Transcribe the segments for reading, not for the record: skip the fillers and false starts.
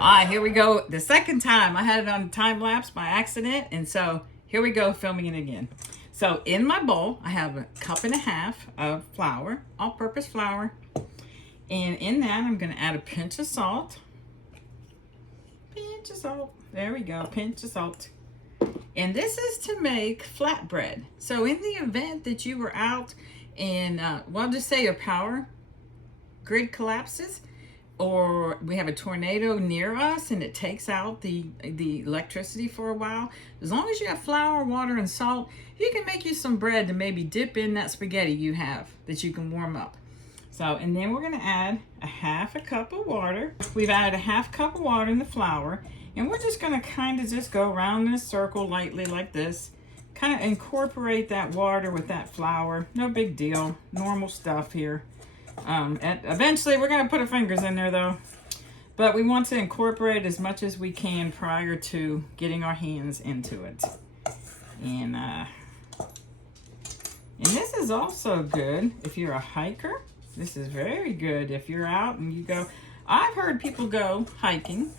All right, here we go. The second time I had it on time lapse by accident, and so here we go filming it again. So in my bowl, I have 1.5 cups of flour, all-purpose flour, and in that I'm going to add a pinch of salt. Pinch of salt. There we go. Pinch of salt. And this is to make flatbread. So in the event that you were out and, well, just say your power grid collapses, or we have a tornado near us and it takes out the electricity for a while, as long as you have flour, water, and salt, you can make you some bread to maybe dip in that spaghetti you have that you can warm up. So, and then we're going to add 1/2 cup of water. We've added 1/2 cup of water in the flour, and we're just going to kind of just go around in a circle lightly like this. Kind of incorporate that water with that flour. No big deal. Normal stuff here. And eventually we're going to put our fingers in there though. But we want to incorporate as much as we can prior to getting our hands into it. And this is also good if you're a hiker. This is very good if you're out and you go. I've heard people go hiking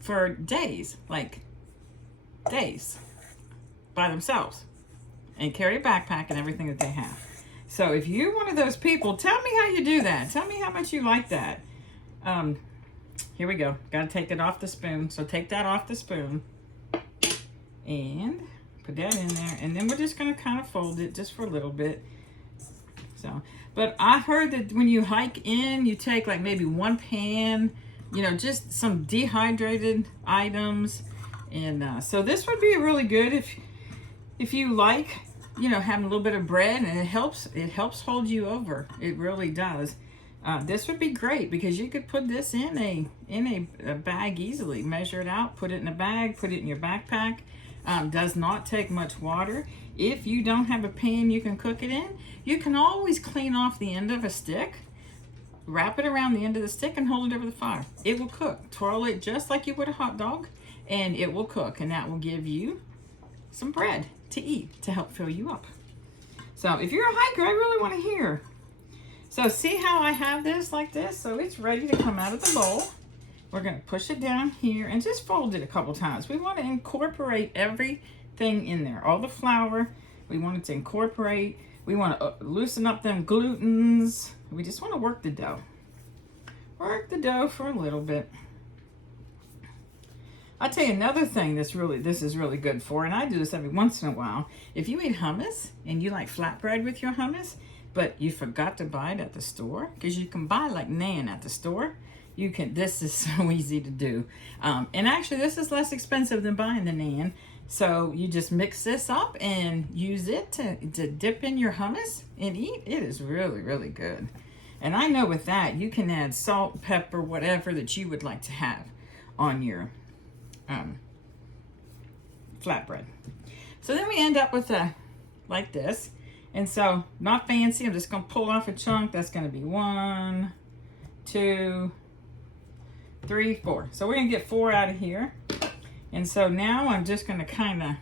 for days, like days, by themselves and carry a backpack and everything that they have. So if you're one of those people, tell me how you do that. Tell me how much you like that. Here we go. Got to take it off the spoon. So take that off the spoon and put that in there. And then we're just going to kind of fold it just for a little bit. So, but I heard that when you hike in, you take like maybe 1 pan, you know, just some dehydrated items. And so this would be really good if you like, you know, having a little bit of bread, and it helps hold you over. It really does. This would be great because you could put this in a bag easily. Measure it out, put it in a bag, put it in your backpack. Does not take much water. If you don't have a pan you can cook it in, you can always clean off the end of a stick, wrap it around the end of the stick, and hold it over the fire. It will cook. Twirl it just like you would a hot dog, and it will cook, and that will give you some bread to eat to help fill you up. So if you're a hiker, I really want to hear. So see how I have this like this? So it's ready to come out of the bowl. We're going to push it down here and just fold it a couple times. We want to incorporate everything in there. All the flour, we want it to incorporate. We want to loosen up them glutens. We just want to work the dough. Work the dough for a little bit. I'll tell you another thing this is really good for, and I do this every once in a while. If you eat hummus and you like flatbread with your hummus, but you forgot to buy it at the store, because you can buy like naan at the store. This is so easy to do. And actually this is less expensive than buying the naan. So you just mix this up and use it to dip in your hummus and eat. It is really, really good. And I know with that, you can add salt, pepper, whatever that you would like to have on your flatbread. So then we end up with like this. And so not fancy. I'm just going to pull off a chunk. That's going to be 1, 2, 3, 4. So we're going to get 4 out of here. And so now I'm just going to kind of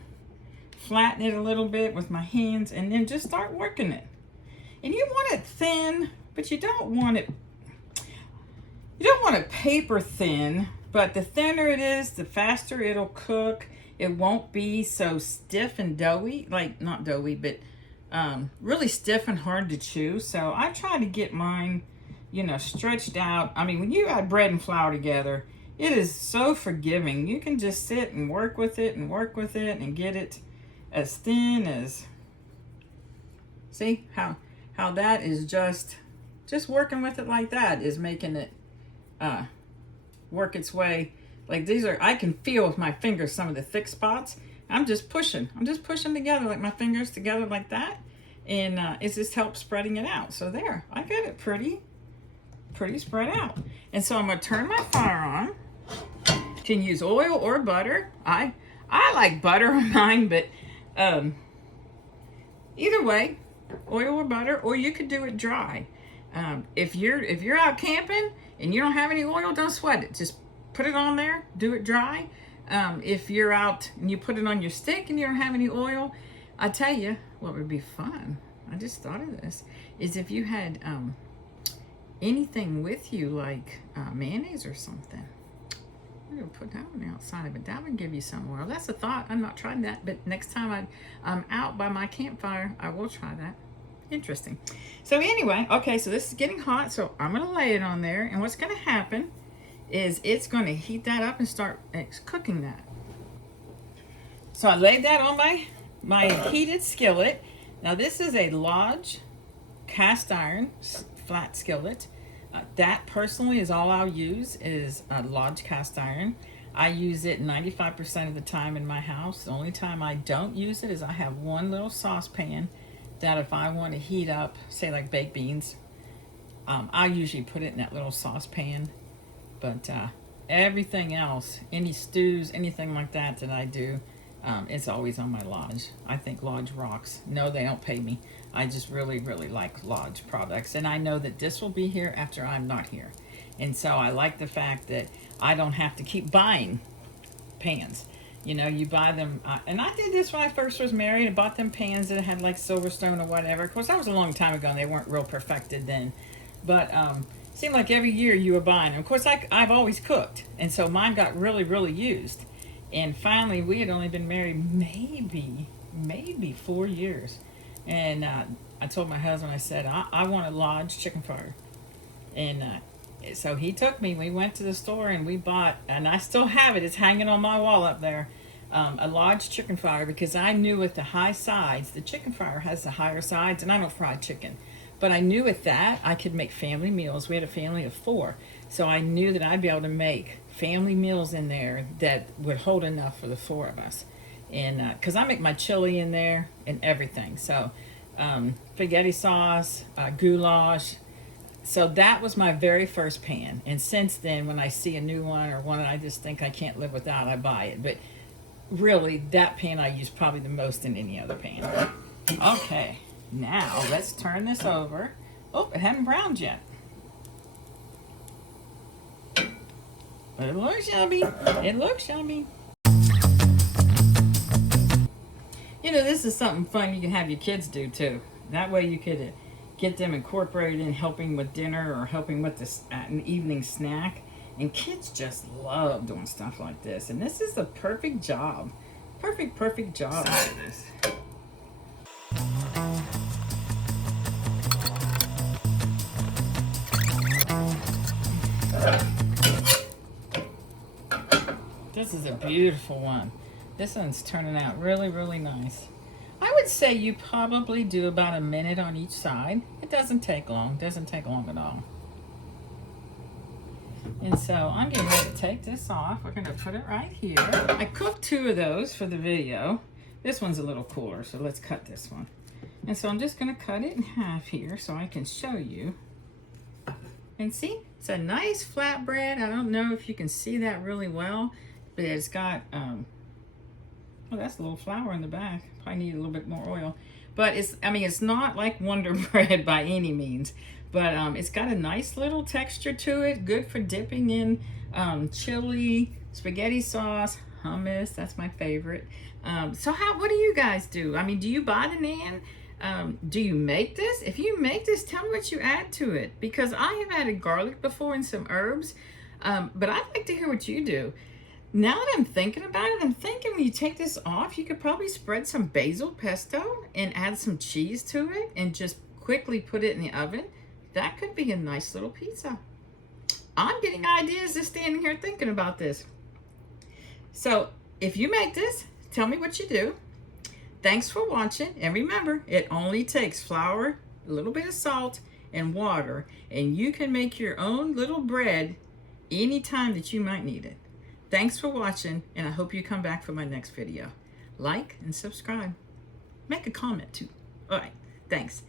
flatten it a little bit with my hands and then just start working it. And you want it thin, but you don't want it paper thin, but the thinner it is, the faster it'll cook. It won't be so stiff and doughy, like not doughy, but really stiff and hard to chew. So I try to get mine, you know, stretched out. I mean, when you add bread and flour together, it is so forgiving. You can just sit and work with it and get it as thin as, see how that is just working with it like that is making it work its way. Like I can feel with my fingers some of the thick spots. I'm just pushing together, like my fingers together like that. And it just helps spreading it out. So there, I got it pretty spread out. And so I'm gonna turn my fire on. You can use oil or butter. I like butter on mine, but either way, oil or butter, or you could do it dry. If you're out camping and you don't have any oil, don't sweat it. Just put it on there, do it dry. If you're out and you put it on your stick and you don't have any oil, I tell you what would be fun. I just thought of this, is if you had anything with you like mayonnaise or something. I'm gonna put that on the outside of it. That would give you some oil. That's a thought. I'm not trying that, but next time I'm out by my campfire, I will try that. Interesting. So anyway, okay, so this is getting hot, so I'm gonna lay it on there, and what's gonna happen is it's gonna heat that up and start cooking that. So I laid that on my heated skillet. Now this is a Lodge cast iron flat skillet. That personally is all I'll use, is a Lodge cast iron. I use it 95% of the time in my house. The only time I don't use it is I have one little saucepan that if I want to heat up, say like baked beans, I usually put it in that little saucepan. But everything else, any stews, anything like that that I do, it's always on my Lodge. I think Lodge rocks. No, they don't pay me. I just really, really like Lodge products. And I know that this will be here after I'm not here. And so I like the fact that I don't have to keep buying pans. You know, you buy them, and I did this when I first was married. I bought them pans that had like Silverstone or whatever. Of course, that was a long time ago, and they weren't real perfected then. But it seemed like every year you were buying them. Of course, I've always cooked, and so mine got really, really used. And finally, we had only been married maybe 4 years. And I told my husband, I said, I want a Lodge chicken fryer. And so he took me. We went to the store and we bought, and I still have it. It's hanging on my wall up there, a Lodge chicken fryer, because I knew with the high sides, the chicken fryer has the higher sides, and I don't fry chicken. But I knew with that, I could make family meals. We had a family of 4. So I knew that I'd be able to make family meals in there that would hold enough for the 4 of us. And because I make my chili in there and everything. So spaghetti sauce, goulash. So that was my very first pan. And since then, when I see a new one or one that I just think I can't live without, I buy it. But really, that pan I use probably the most than any other pan. Okay, now let's turn this over. Oh, it hadn't browned yet. But it looks yummy. It looks yummy. You know, this is something fun you can have your kids do too. That way you could get them incorporated in helping with dinner or helping with an evening snack. And kids just love doing stuff like this. And this is the perfect job. Perfect job for this. This is a beautiful one. This one's turning out really, really nice. I would say you probably do about a minute on each side. It doesn't take long. Doesn't take long at all. And so I'm getting ready to take this off. We're going to put it right here. I cooked 2 of those for the video. This one's a little cooler, so let's cut this one. And so I'm just going to cut it in half here so I can show you. And see, it's a nice flatbread. I don't know if you can see that really well, but it's got, oh, that's a little flour in the back. Probably need a little bit more oil. But it's not like Wonder Bread by any means. But it's got a nice little texture to it. Good for dipping in chili, spaghetti sauce, hummus. That's my favorite. So what do you guys do? I mean, do you buy the naan? Do you make this? If you make this, tell me what you add to it. Because I have added garlic before and some herbs. But I'd like to hear what you do. Now that I'm thinking about it, I'm thinking when you take this off, you could probably spread some basil pesto and add some cheese to it and just quickly put it in the oven. That could be a nice little pizza. I'm getting ideas just standing here thinking about this. So if you make this, tell me what you do. Thanks for watching. And remember, it only takes flour, a little bit of salt, and water. And you can make your own little bread anytime that you might need it. Thanks for watching, and I hope you come back for my next video. Like and subscribe. Make a comment too. All right, thanks.